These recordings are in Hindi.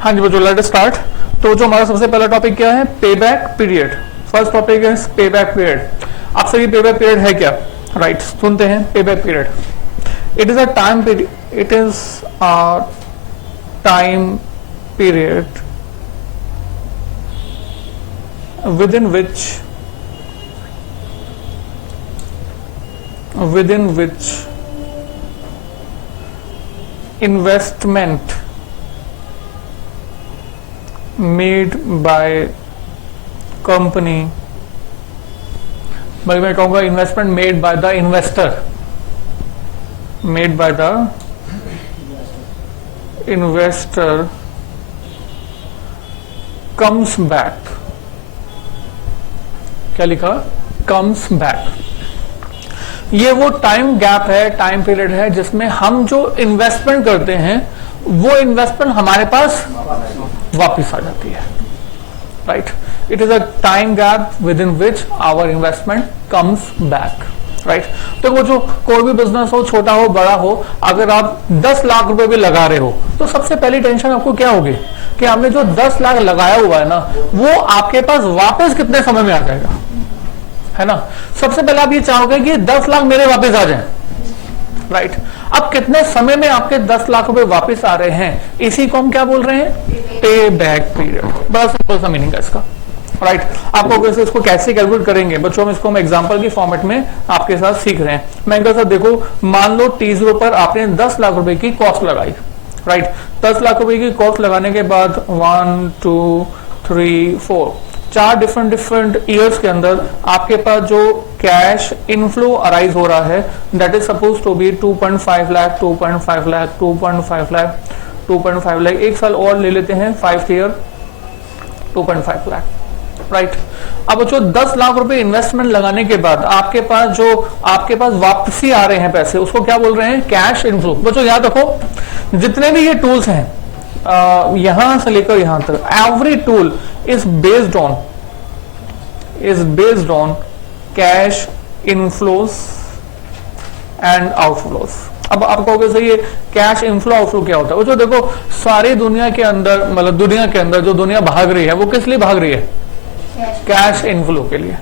हाँ जी बच्चों, लेट स्टार्ट। तो जो हमारा सबसे पहला टॉपिक क्या है, पे बैक पीरियड। फर्स्ट टॉपिक है पे बैक पीरियड। आप सभी पे बैक पीरियड है क्या? राइट, सुनते हैं पे back period. It is a time period, it is a time period within which investment made by company, बल्कि मैं कहूँगा investment made by the investor, made by the investor comes back. क्या लिखा? Comes back. ये वो टाइम गैप है, टाइम पीरियड है जिसमें हम जो इन्वेस्टमेंट करते हैं वो इन्वेस्टमेंट हमारे पास वापस आ जाती है। Right, it is a time gap within which our investment comes back. Right, तो वो जो कोई भी बिजनेस हो, छोटा हो बड़ा हो, अगर आप 10 लाख रुपए भी लगा रहे हो तो सबसे पहली टेंशन आपको क्या होगी कि आपने जो 10 लाख लगाया हुआ है ना, वो आपके पास वापस कितने समय में आ जाएगा, है ना। सबसे पहले आप ये चाहोगे कि 10 लाख मेरे वापस आ जाएं। राइट, अब कितने समय में आपके 10 लाख रुपए वापस आ रहे हैं, इसी को हम क्या बोल रहे हैं, पे बैक पीरियड। बड़ा सिंपल सा मीनिंग है इसका। राइट, आपको इसको कैसे कैलकुलेट करेंगे बच्चों, हम इसको एग्जांपल की फॉर्मेट में आपके साथ सीख रहे हैं। मैं सर देखो, मान लो T0 पर आपने 10 लाख रुपए की कॉस्ट लगाई। राइट, 10 लाख रुपए की कॉस्ट लगाने के बाद 1 2 3 4 4 डिफरेंट ईयर्स के अंदर आपके पास जो कैश इनफ्लो अराइज हो रहा है, that is suppose to be 2.5 lakh, 2.5 lakh, 2.5 lakh, 2.5 lakh. एक साल और ले लेते हैं, 5 ईयर, 2.5 लाख। राइट, अब बच्चों 10 लाख रुपए इन्वेस्टमेंट लगाने के बाद आपके पास वापसी आ रहे हैं पैसे, उसको क्या बोल रहे हैं, कैश इनफ्लो। बच्चों याद रखो, जितने भी ये टूल्स हैं यहां से लेकर यहां तक, every tool is based on cash inflows and outflows। अब आप कहोगे सही है, कैश इनफ्लो आउटफ्लो क्या होता है? वो जो देखो, सारी दुनिया के अंदर, मतलब दुनिया के अंदर जो दुनिया भाग रही है वो किस लिए भाग रही है, कैश इनफ्लो के लिए।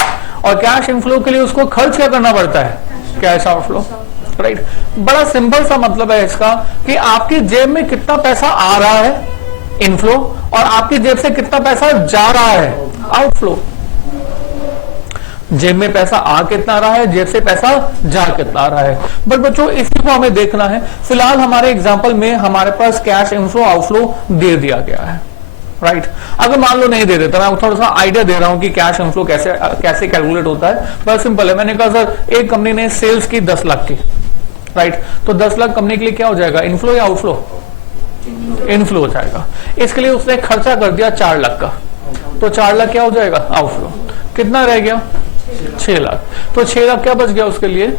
और कैश इनफ्लो के लिए उसको खर्च क्या करना पड़ता है, कैश आउटफ्लो। राइट, बड़ा सिंपल सा मतलब है इसका कि आपकी जेब में कितना पैसा आ रहा है, इनफ्लो, और आपकी जेब से कितना पैसा जा रहा है, आउटफ्लो। जेब में पैसा आ कितना रहा है, जेब से पैसा जा कितना रहा है। बट बच्चों इसी को हमें देखना है। फिलहाल हमारे एग्जांपल में हमारे पास कैश इनफ्लो आउटफ्लो दे दिया गया है। राइट, अगर मान लो नहीं दे देता, मैं थोड़ा सा आइडिया दे रहा हूं कि कैश इनफ्लो कैसे कैलकुलेट होता है। बहुत सिंपल है, मैंने कहा सर एक कंपनी ने सेल्स की 10 लाख की। राइट, तो 10 लाख कंपनी के लिए क्या हो जाएगा, इनफ्लो या आउटफ्लो, इनफ्लो हो जाएगा। इसके लिए उसने खर्चा कर दिया 4 लाख का, तो 4 लाख क्या हो जाएगा, आउटफ्लो। कितना रह गया, 6 लाख। तो 6 लाख क्या बच गया उसके लिए,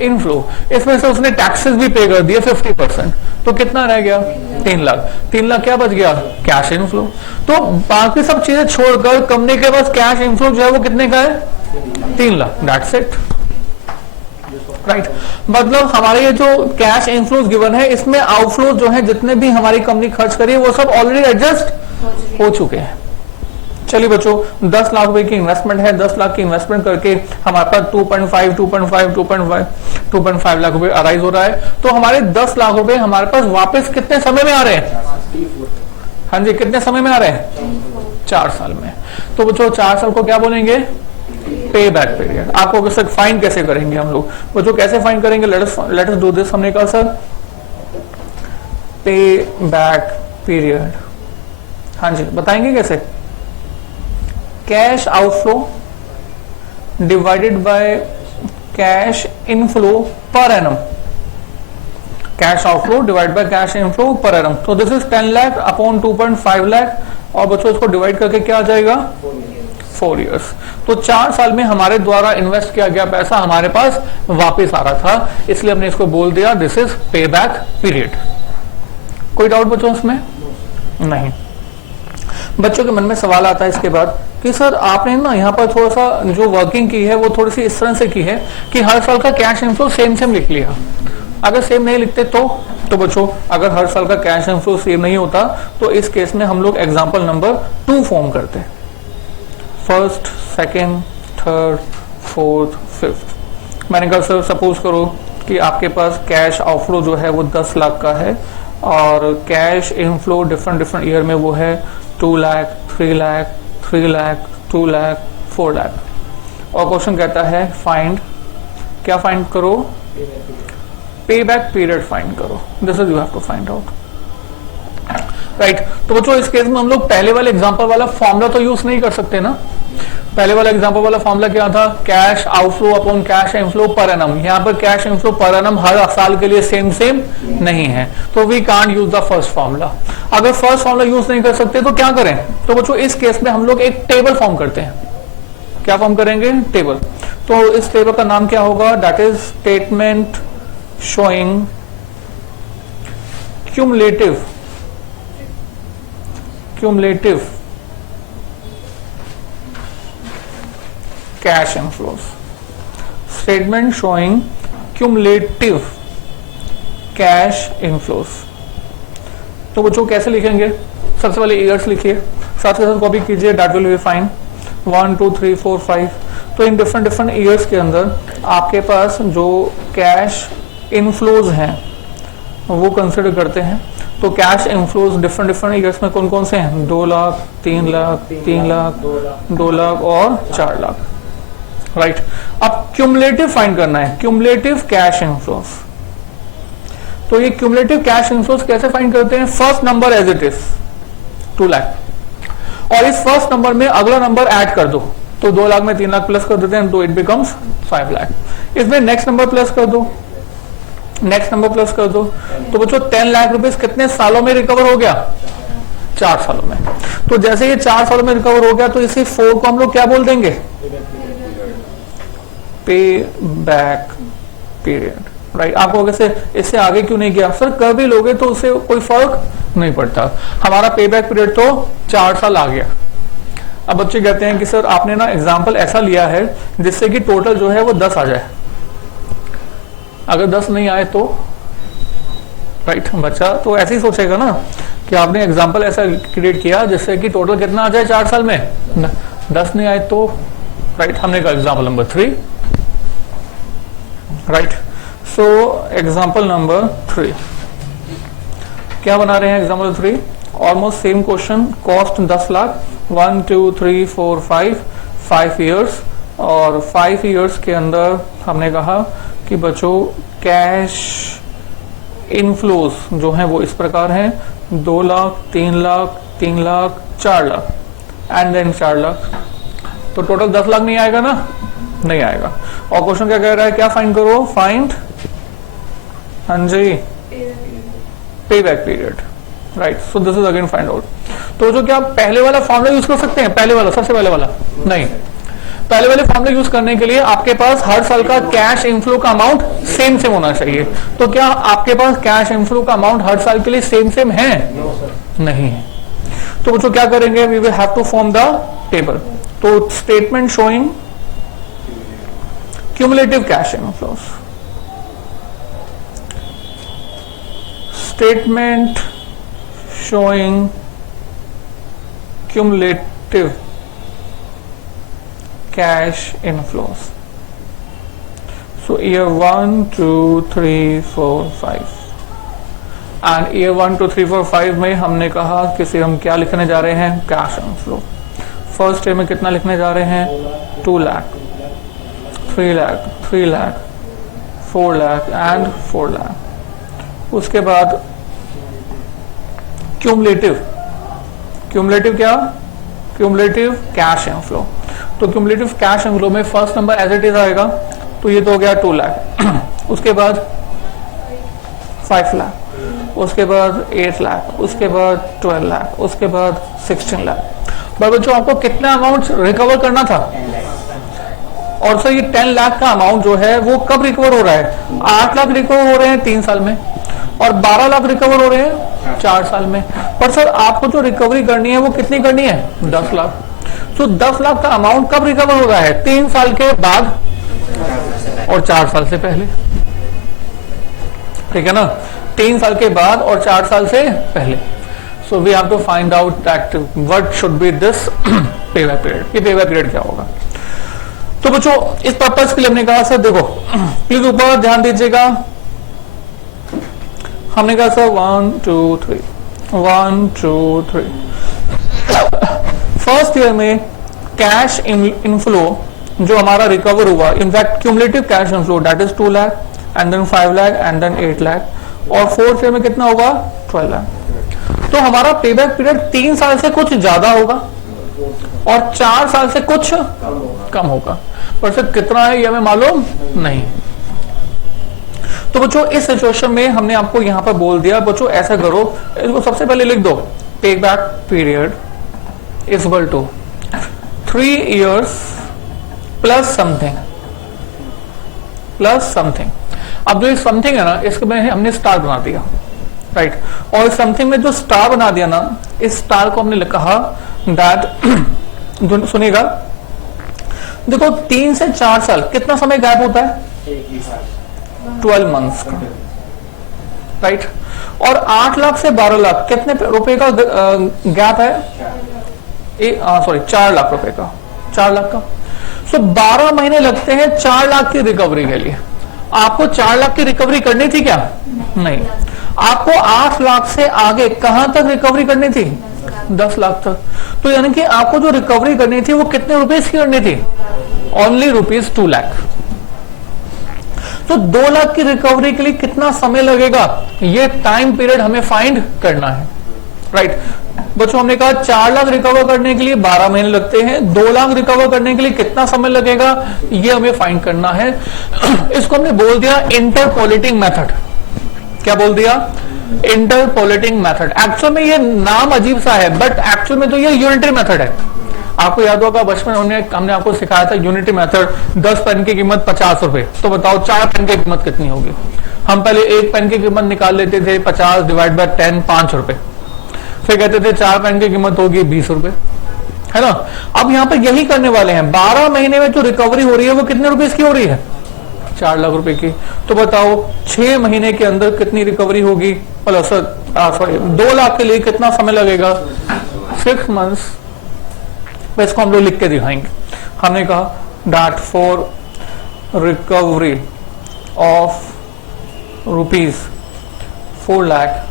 इनफ्लो। इसमें से उसने टैक्सेस भी पे कर दिए 50%, तो कितना रह गया, 3 लाख। 3 लाख क्या बच गया, कैश इनफ्लो। तो बाकी सब चीजें छोड़कर कंपनी के पास कैश इनफ्लो जो है वो कितने का है, 3 लाख। That's it. राइट, मतलब हमारे ये जो कैश इनफ्लोज गिवन है, इसमें आउटफ्लो जो है जितने भी हमारी कंपनी खर्च करी है वो सब ऑलरेडी एडजस्ट हो चुके हैं। चलिए बच्चों, 10 लाख रुपए की इन्वेस्टमेंट है, 10 लाख की इन्वेस्टमेंट करके हमारे पास 2.5 लाख रुपए अराइज हो रहा है। तो हमारे 10 लाख रुपए हमारे पास वापस कितने समय में आ रहे हैं, हाँ जी, कितने समय में आ रहे हैं, 4 साल में। तो बच्चों 4 साल को क्या बोलेंगे, पे बैक पीरियड। आपको सर फाइंड कैसे करेंगे हम लोग, बच्चों कैसे फाइंड करेंगे, लेट अस डू दिस। हमने कहा सर पे बैक पीरियड, हाँ जी बताएंगे कैसे, cash outflow divided by cash inflow per annum, cash outflow divide by cash inflow per annum. तो this is 10 lakh upon 2.5 lakh, और बच्चों इसको डिवाइड करके क्या आ जाएगा, 4 इयर्स। तो 4 साल में हमारे द्वारा इन्वेस्ट किया गया पैसा हमारे पास वापस आ रहा था, इसलिए हमने इसको बोल दिया दिस इज पे बैक पीरियड। कोई डाउट बच्चों इसमें? नहीं। बच्चों के मन में सवाल आता है इसके बाद कि सर आपने ना यहाँ पर थोड़ा सा जो वर्किंग की है वो थोड़ी सी इस तरह से की है कि हर साल का कैश इनफ्लो सेम लिख लिया। अगर सेम नहीं लिखते तो बच्चों अगर हर साल का कैश इनफ्लो सेम नहीं होता तो इस केस में हम लोग एग्जाम्पल नंबर 2 फॉर्म करते हैं। First, second, third, fourth, fifth. मैंने कहा सर सपोज करो कि आपके पास कैश आउटफ्लो जो है वो 10 लाख का है और कैश इनफ्लो डिफरेंट ईयर में वो है 2 लाख, 3 लाख, 3 लाख, 2 लाख, 4 लाख। और क्वेश्चन कहता है फाइंड, क्या फाइंड करो? पे बैक पीरियड फाइंड करो। This is you have to find out, right. तो बच्चों इस केस में हम लोग पहले वाले एग्जांपल वाला फॉर्मूला तो यूज नहीं कर सकते ना। पहले वाला एग्जांपल वाला फॉर्मूला क्या था? Cash outflow upon cash inflow per annum. यहाँ पर कैश इनफ्लो पर एनम हर साल के लिए सेम नहीं है, तो we can't use the first formula. अगर फर्स्ट फॉर्मूला यूज नहीं कर सकते तो क्या करें? तो बच्चों इस केस में हम लोग एक टेबल फॉर्म करते हैं। क्या फॉर्म करेंगे? टेबल। तो इस टेबल का नाम क्या होगा? That is statement showing cumulative cash inflows. Statement showing cumulative cash inflows. तो बच्चों कैसे लिखेंगे? सबसे पहले ईयर्स लिखिए, साथ के साथ कॉपी कीजिए, दैट विल बी फाइन। 1 2 3 4 5। तो इन डिफरेंट ईयर्स के अंदर आपके पास जो कैश इनफ्लोज हैं वो कंसिडर करते हैं। तो कैश इनफ्लोज डिफरेंट ईयर्स में कौन कौन से हैं? 2 लाख, 3 लाख, 3 लाख, 2 लाख और 4 लाख, राइट। अब क्यूमुलेटिव फाइंड करना है, क्यूमुलेटिव कैश इनफ्लोज। तो ये क्यूमुलेटिव कैश इनफ्लोज कैसे फाइंड करते हैं? First number as it is 2 lakh और इस फर्स्ट नंबर में अगला नंबर ऐड कर दो। तो 2 लाख में 3 लाख प्लस कर देते हैं तो इट बिकम्स 5 लाख। इसमें नेक्स्ट नंबर प्लस कर दो, नेक्स्ट नंबर प्लस कर दो। तो बच्चों 10 लाख रुपए कितने सालों में रिकवर हो गया? 4 सालों में। तो जैसे ये 4 सालों में रिकवर हो गया तो इसी 4 को हम लोग क्या बोल देंगे? पे बैक पीरियड, राइट। आपको इससे आगे क्यों नहीं किया? सर कर भी लोगे तो उससे कोई फर्क नहीं पड़ता, हमारा पे बैक पीरियड तो 4 साल आ गया। अब बच्चे कहते हैं कि सर आपने ना एग्जाम्पल ऐसा लिया है जिससे कि टोटल जो है वो 10 आ जाए। अगर 10 नहीं आए तो, राइट, बच्चा तो ऐसे ही सोचेगा ना कि आपने एग्जाम्पल ऐसा क्रिएट किया जिससे कि टोटल कितना आ जाए 4 साल में, 10 नहीं आए तो, राइट। हमने कहा example number 3, right. So example number 3 क्या बना रहे हैं? Example 3 almost same question, cost 10 lakh, 1 2 3 4 5 years और 5 ईयर्स के अंदर हमने कहा कि बच्चों कैश इनफ्लोज जो हैं वो इस प्रकार हैं, 2 लाख, 3 लाख, 3 लाख, 4 लाख एंड देन 4 लाख। तो टोटल 10 लाख नहीं आएगा ना? नहीं आएगा। और क्वेश्चन क्या कह रहा है? क्या फाइंड करो? फाइंड, हाँ जी, पे back period, right. So this is again find out. तो जो क्या पहले वाला फॉर्मूला यूज कर सकते हैं? पहले वाला, सबसे पहले वाला नहीं। पहले वाले फॉर्मूला यूज करने के लिए आपके पास हर साल का कैश इनफ्लो का अमाउंट सेम होना चाहिए। तो क्या आपके पास कैश इनफ्लो का अमाउंट हर साल के लिए सेम है? नहीं है। तो बच्चों क्या करेंगे? We will have to form the table. तो statement showing cumulative cash inflows, statement showing cumulative cash inflows. So year 1 2 3 4 5 and year 1 2 3 4 5 में हमने कहा किसे हम क्या लिखने जा रहे हैं? Cash inflow. फर्स्ट ईयर में कितना लिखने जा रहे हैं? 2 लाख, 3 लाख, 3 लाख, 4 लाख एंड 4 लाख। उसके बाद क्यूमुलेटिव, क्यूमुलेटिव क्या? Cumulative cash inflow. तो क्यूमुलेटिव कैश इनफ्लो में first number as it is आएगा, तो ये तो हो गया 2 लाख। उसके बाद 5 लाख, उसके बाद 8 लाख, उसके बाद 12 लाख, उसके बाद 16 लाख। बच्चों आपको कितना अमाउंट रिकवर करना था? और सर ये 10 लाख का अमाउंट जो है वो कब रिकवर हो रहा है? 8 लाख रिकवर हो रहे हैं 3 साल में और 12 लाख रिकवर हो रहे हैं 4 साल में। पर सर आपको जो रिकवरी करनी है वो कितनी करनी है? 10 लाख। तो 10 लाख का अमाउंट कब रिकवर हो रहा है? 3 साल के बाद और 4 साल से पहले, ठीक है ना। 3 साल के बाद और 4 साल से पहले। So we have to find out that what should be this payback period, ये पेबैक पीरियड क्या होगा। तो बच्चों इस पर्पज के लिए हमने कहा सर देखो प्लीज ऊपर ध्यान दीजिएगा, हमने कहा सर 1 2 3 1 2 3 फर्स्ट ईयर में कैश इनफ्लो जो हमारा रिकवर हुआ, in fact cumulative cash inflow that is 2 lakh and then 5 lakh and then 8 lakh, और फोर्थ ईयर में कितना होगा 12 लाख। तो हमारा पेबैक पीरियड 3 साल से कुछ ज्यादा होगा और 4 साल से कुछ कम होगा, पर सर कितना है ये हमें मालूम नहीं। तो बच्चों इस सिचुएशन में हमने आपको यहां पर बोल दिया बच्चों ऐसा करो, इसको सबसे पहले लिख दो payback period is equal to 3 years plus something. अब जो समथिंग है ना इसके में हमने स्टार बना दिया, राइट, और समथिंग में जो स्टार बना दिया ना, इस स्टार को हमने कहा दैट सुनिएगा देखो 3 से 4 साल कितना समय गैप होता है 12 मंथ्स का, राइट, और 8 लाख से 12 लाख कितने रुपए का गैप है, सॉरी 4 लाख रुपए का, 4 लाख का। सो 12 महीने लगते हैं 4 लाख की रिकवरी के लिए। आपको 4 लाख की रिकवरी करनी थी क्या? नहीं, आपको 8 लाख से आगे कहां तक रिकवरी करनी थी? 10 लाख तक। तो यानी कि आपको जो रिकवरी करनी थी वो कितने रुपीस की करनी थी? Only rupees 2 lakh. तो 2 लाख की रिकवरी के लिए कितना समय लगेगा, ये टाइम पीरियड हमें फाइंड करना है, राइट। बच्चों हमने कहा 4 लाख रिकवर करने के लिए 12 महीने लगते हैं, 2 लाख रिकवर करने के लिए कितना समय लगेगा ये हमें फाइंड करना है। इसको हमने बोल दिया इंटरपोलेटिंग मेथड। क्या बोल दिया? Interpolating method. एक्चुअल में ये नाम अजीब सा है बट एक्चुअल में तो ये यूनिटरी मेथड है। आपको याद होगा बचपन हमने आपको सिखाया था यूनिटरी मेथड, 10 पेन की कीमत 50 रुपए, तो बताओ 4 पेन की कीमत कितनी होगी। हम पहले 1 पेन की कीमत निकाल लेते थे 50 डिवाइड बाय 10 5 रुपए, फिर कहते थे 4 पेन की कीमत होगी 20 रुपए, है ना। अब यहाँ पर यही करने वाले हैं, 12 महीने में जो रिकवरी हो रही है वो कितने रुपए की हो रही है? 4 लाख रुपए की। तो बताओ 6 महीने के अंदर कितनी रिकवरी होगी, प्लस सॉरी 2 लाख के लिए कितना समय लगेगा? 6 मंथ्स। इसको हम लोग लिख के दिखाएंगे। हमने कहा that for recovery of rupees 4 lakh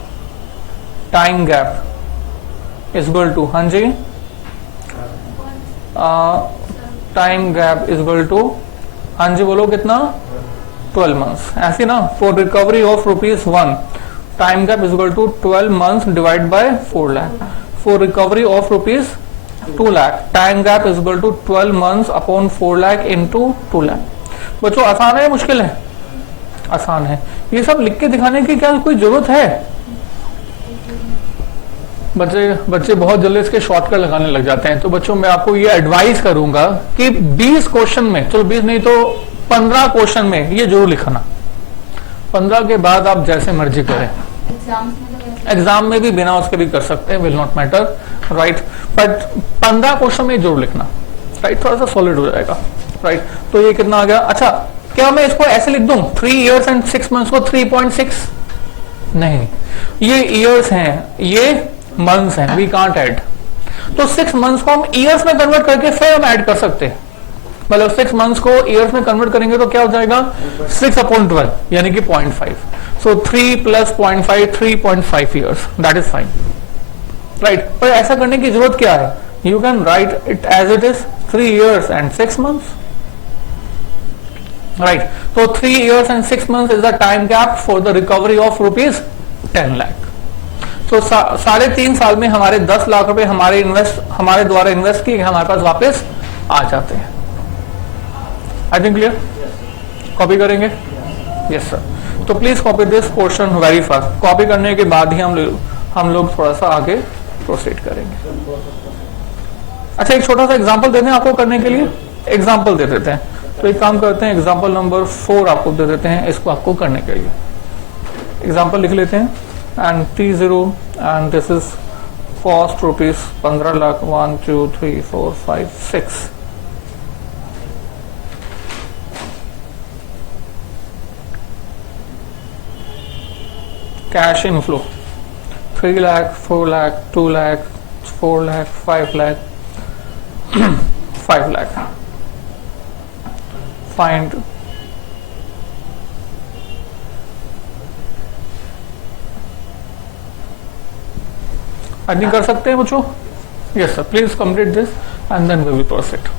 time gap is equal to, हाँ जी, time gap is equal to, हाँ जी बोलो कितना? 12 मंथ्स, ऐसी ना। For recovery of rupees 1 time gap is equal to 12 months divide by 4 lakh. For recovery of rupees 2 lakh time gap is equal to 12 months upon 4 lakh into 2 lakh. बच्चों आसान है मुश्किल है? आसान है। ये सब लिख के दिखाने की क्या कोई जरूरत है? बच्चे बहुत जल्दी इसके शॉर्टकट लगाने लग जाते हैं। तो बच्चों मैं आपको ये एडवाइस करूंगा कि 20 क्वेश्चन में, चलो 20 नहीं तो 15 क्वेश्चन में ये जरूर लिखना। 15 के बाद आप जैसे मर्जी करें, एग्जाम में भी बिना उसके भी कर सकते हैं, will not matter, right, but 15 question में जरूर लिखना, राइट, थोड़ा सा सॉलिड हो जाएगा, राइट। तो ये कितना आ गया? अच्छा क्या मैं इसको ऐसे लिख दूं 3 years and 6 months को 3.6? नहीं, ये ईयर्स हैं, ये मंथ्स हैं, वी कांट ऐड। तो 6 मंथ्स को हम ईयर्स में कन्वर्ट करके फिर हम ऐड कर सकते हैं। मतलब 6 मंथ्स को ईयर्स में कन्वर्ट करेंगे तो क्या हो जाएगा? 6/12 यानी कि 0.5। So 3 + 0.5 3.5 years, that is fine, right. पर ऐसा करने की जरूरत क्या है? You can write it as it is 3 years and 6 months, right. तो 3 years and 6 months is the time gap for the recovery of rupees 10 lakh. तो 3.5 साल में हमारे 10 लाख रुपए हमारे द्वारा इन्वेस्ट किए हमारे पास वापस आ जाते हैं। I think clear? कॉपी करेंगे? Yes sir. तो please copy this portion very fast. Copy करने के बाद ही हम लोग थोड़ा सा आगे प्रोसीड करेंगे। अच्छा एक छोटा सा एग्जांपल दे दें आपको करने के लिए, एग्जांपल दे देते हैं। तो एक काम करते हैं, एग्जांपल नंबर 4 आपको दे देते हैं, इसको आपको करने के लिए एग्जांपल लिख लेते हैं। and T0 and this is cost rupees 15 lakh 1 2 3 4 5 6। cash inflow 3 lakh, 4 lakh, 2 lakh, 4 lakh, 5 lakh, 5 lakh. Find earning कर सकते हैं बच्चों? Yes sir, please complete this and then we will proceed.